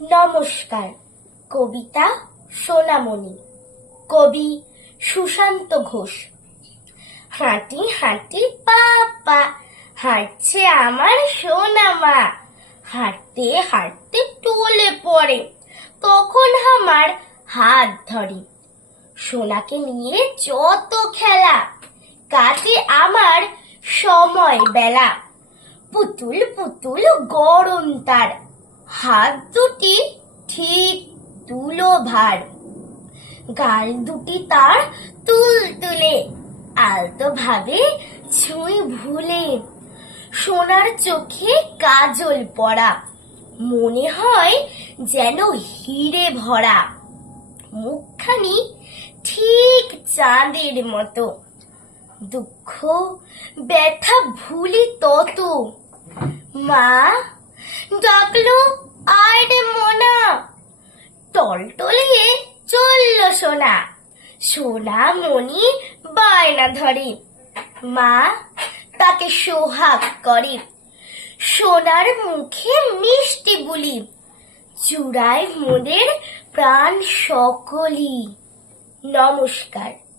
নমস্কার, কবিতা সোনামণি, কবি সুশান্ত ঘোষ। হাঁটি হাঁটি, পাপা, হাঁটছে আমার সোনা মা হাঁটতে হাঁটতে টলে পড়ে, তখন আমার হাত ধরে। সোনাকে নিয়ে যত খেলা, কাটে আমার সময় বেলা। পুতুল পুতুল গরম তার। হাত দুটি ঠিক তুলো ভার। গাল দুটি তার তুল তুলে আলতো ভাবে ছুঁই ভুলে। সোনার চোখে কাজল পড়া, মনে হয় যেন হিরে ভরা। মুখখানি ঠিক চাঁদের মতো। দুঃখ, ব্যথা ভুলি তত। মা ডাকলো আর মোনা। টলটলিয়ে চলল সোনা। সোনা মনি বায়না ধরে। মা তাকে সোহাগ করে। সোনার মুখে মিষ্টি বুলি। চূড়ায় মোদের প্রাণ সকলই। নমস্কার।